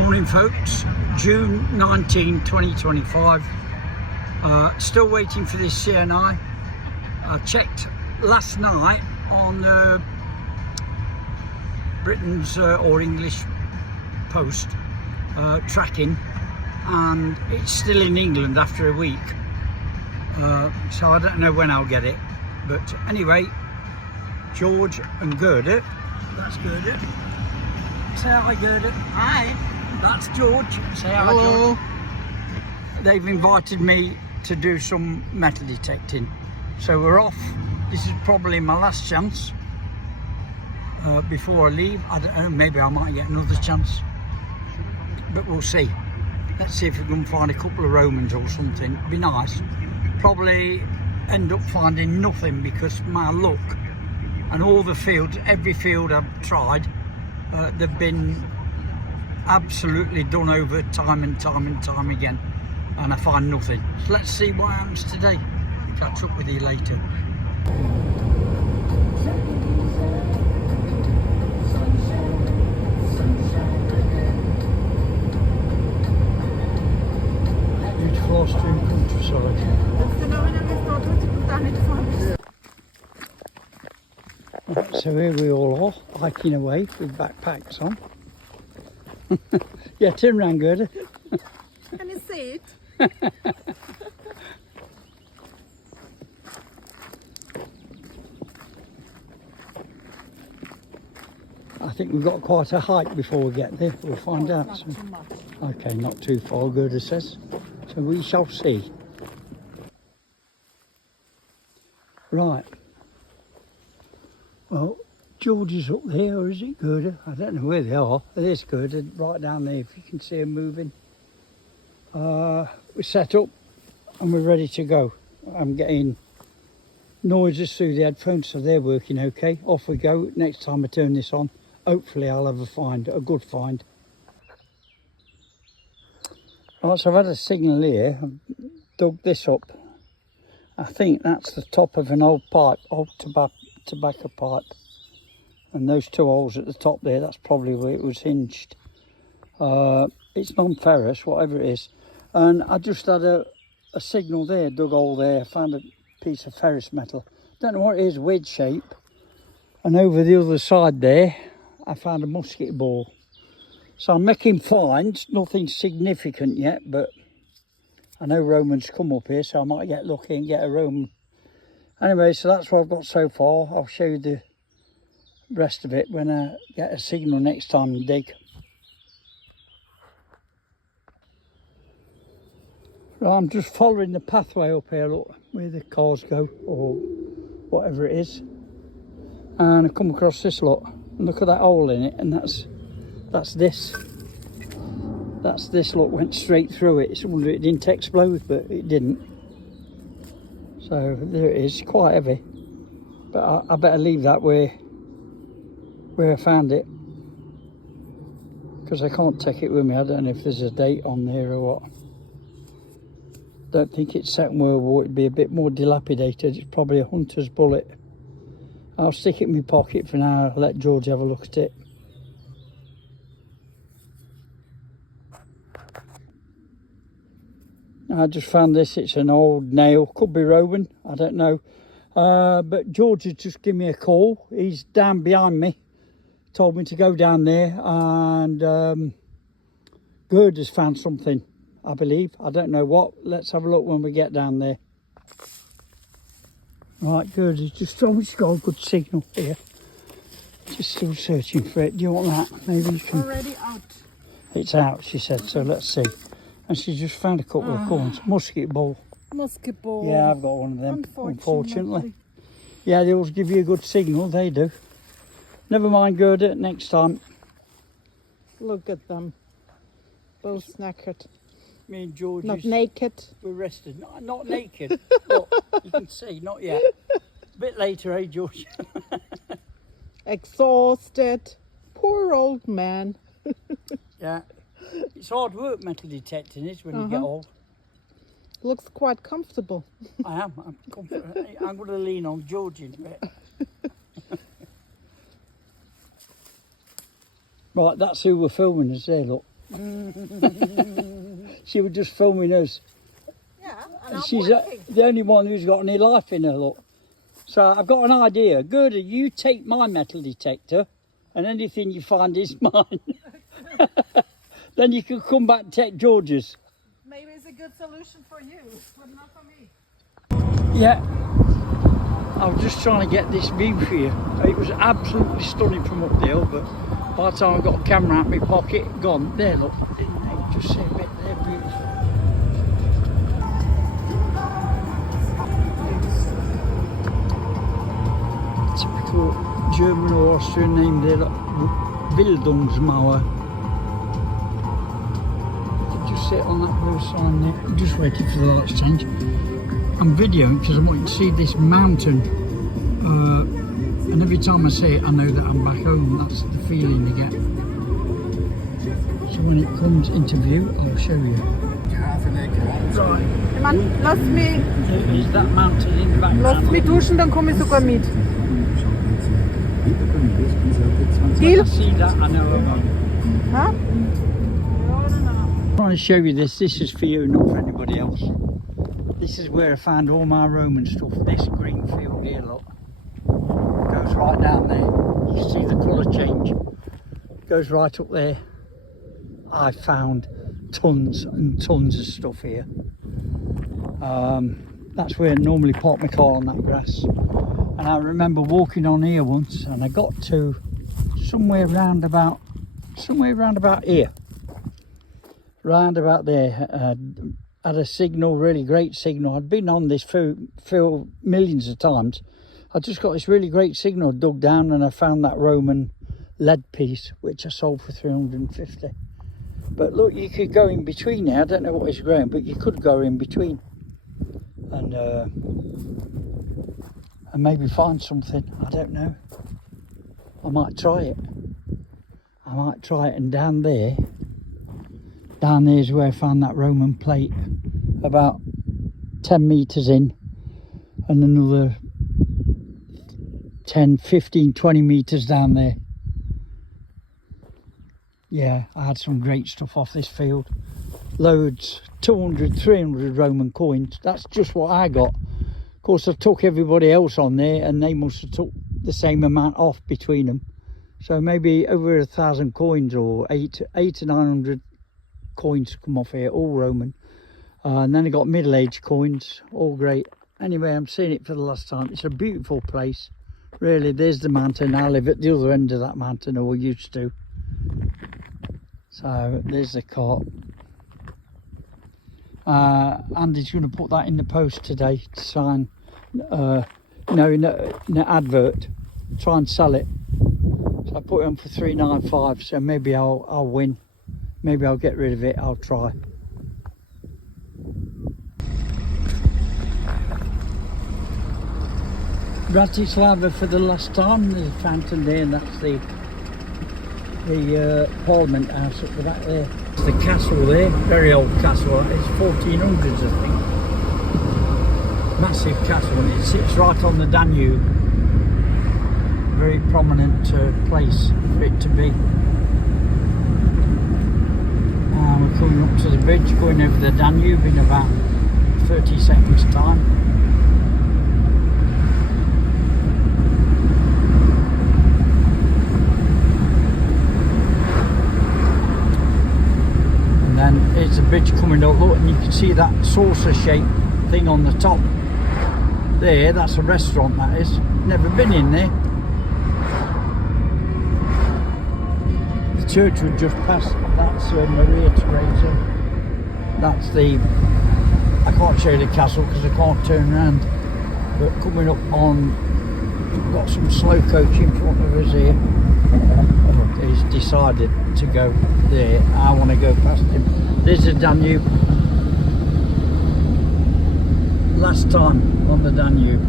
Morning folks, June 19, 2025. Still waiting for this CNI. I checked last night on Britain's or English Post tracking, and it's still in England after a week. So I don't know when I'll get it. But anyway, George and Gerda, that's Gerda. Say hi, Gerda. Hi. That's George. Say hi, Hello. George. They've invited me to do some metal detecting. So we're off. This is probably my last chance before I leave. I don't know, maybe I might get another chance. But we'll see. Let's see if we can find a couple of Romans or something. It'd be nice. Probably end up finding nothing because my luck and all the fields, every field I've tried, they've been absolutely done over time and time again, and I find nothing. So let's see what happens today. Catch up with you later. Beautiful Austrian countryside. Right, so here we all are, hiking away with backpacks on. Yeah, turn round, Gerda. Can you see it? I think we've got quite a hike before we get there. We'll find out. Not So. too much. Okay, not too far, Gerda says. So we shall see. Right. Well, George is up there, or is it Gerda? I don't know where they are. There's Gerda, right down there, if you can see them moving. We're set up and we're ready to go. I'm getting noises through the headphones, so they're working okay. Off we go. Next time I turn this on, hopefully I'll have a good find. Right, so I've had a signal here. I've dug this up. I think that's the top of an old pipe, old tobacco pipe. And those two holes at the top there, that's probably where it was hinged. It's non-ferrous, whatever it is. And I just had a signal there, dug a hole there, found a piece of ferrous metal. Don't know what it is, weird shape. And over the other side there, I found a musket ball. So I'm making finds, nothing significant yet, but I know Romans come up here, so I might get lucky and get a Roman. Anyway, so that's what I've got so far. I'll show you the rest of it when I get a signal next time and dig. Right, I'm just following the pathway up here, look, where the cars go, or whatever it is. And I come across this lot. Look at that hole in it, and that's this. That's this lot, went straight through it. It's a wonder it didn't explode, but it didn't. So there it is, quite heavy. But I better leave that where I found it, because I can't take it with me. I don't know if there's a date on there or what. Don't think it's Second World War. It'd be a bit more dilapidated. It's probably a hunter's bullet. I'll stick it in my pocket for now. I'll let George have a look at it. I just found this. It's an old nail, could be Roman, I don't know. But George has just given me a call. He's down behind me. Told me to go down there, and Gerd has found something, I believe. I don't know what. Let's have a look when we get down there. Right, Gerd has just told me she's got a good signal here. Just still searching for it. Do you want that? Maybe you can. Already out. It's out, she said, so let's see. And she just found a couple of corns. Musket ball. Musket ball. Yeah, I've got one of them, unfortunately. Yeah, they always give you a good signal, they do. Never mind, Gerda, next time. Look at them. Both naked. Me and George. Not naked. We're rested. Not naked. Look, you can see, not yet. A bit later, eh, George? Exhausted. Poor old man. Yeah. It's hard work metal detecting is when you get old. Looks quite comfortable. I am. I'm going to lean on George in a bit. Right, that's who we're filming us there, look. She was just filming us. Yeah, and I'm She's working. the only one who's got any life in her, look. So I've got an idea. Gerda, you take my metal detector and anything you find is mine. Then you can come back and take George's. Maybe it's a good solution for you, but not for me. Yeah. I was just trying to get this view for you. It was absolutely stunning from up the hill, but by the time I got a camera out of my pocket, gone. There, look. Didn't they just see a bit there? Beautiful. Typical German or Austrian name there, like Bildungsmauer. Just sit on that blue sign there. I'm just waiting for the lights to change. I'm videoing because I want you to see this mountain. And every time I see it, I know that I'm back home. That's the feeling you get. So when it comes into view, I'll show you. Right. Mann, lass mich, There is that mountain in the background. lass mich duschen, dann komme ich sogar mit. When I see that, I know I'm home. Huh? I'm trying to show you this. This is for you, not for anybody else. This is where I found all my Roman stuff. This green field here, look, goes right down there. You can see the colour change. Goes right up there. I found tons and tons of stuff here. That's where I normally park my car on that grass. And I remember walking on here once, and I got to somewhere round about here. Round about there. Had a signal, really great signal. I'd been on this field millions of times. I just got this really great signal, dug down, and I found that Roman lead piece, which I sold for 350. But look, you could go in between here. I don't know what it's growing, but you could go in between and maybe find something. I don't know. I might try it. And down there is where I found that Roman plate, about 10 metres in, and another 10, 15, 20 metres down there. Yeah, I had some great stuff off this field. Loads, 200, 300 Roman coins. That's just what I got. Of course, I took everybody else on there, and they must have took the same amount off between them. So maybe over 1,000 coins, or 800 to 900 coins come off here, all Roman. And then I got middle-aged coins, all great. Anyway, I'm seeing it for the last time. It's a beautiful place. Really, there's the mountain. I live at the other end of that mountain, or used to. So there's the cart. Andy's going to put that in the post today to sign, in an advert, try and sell it. So I put it on for 395. So maybe I'll win. Maybe I'll get rid of it. I'll try. Bratislava for the last time. There's a fountain there, and that's the Parliament House at the back there. It's the castle there, very old castle. It's 1400s, I think. Massive castle, and it sits right on the Danube. Very prominent place for it to be. We're coming up to the bridge, going over the Danube in about 30 seconds time. And then here's the bridge coming up, look, and you can see that saucer shaped thing on the top there. That's a restaurant, that is. Never been in there. The church would just pass. That's Maria Theresa. That's the, I can't show you the castle because I can't turn around, but coming up on, we've got some slow coach in front of us here. He's decided to go there. I want to go past him. There's the Danube. Last time on the Danube.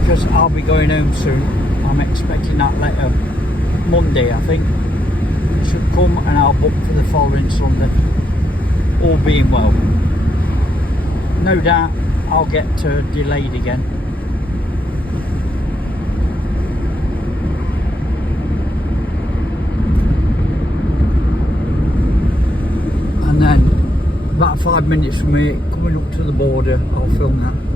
Because I'll be going home soon. I'm expecting that letter Monday, I think. It should come, and I'll book for the following Sunday. All being well. No doubt I'll get delayed again. about 5 minutes from me, coming up to the border. I'll film that.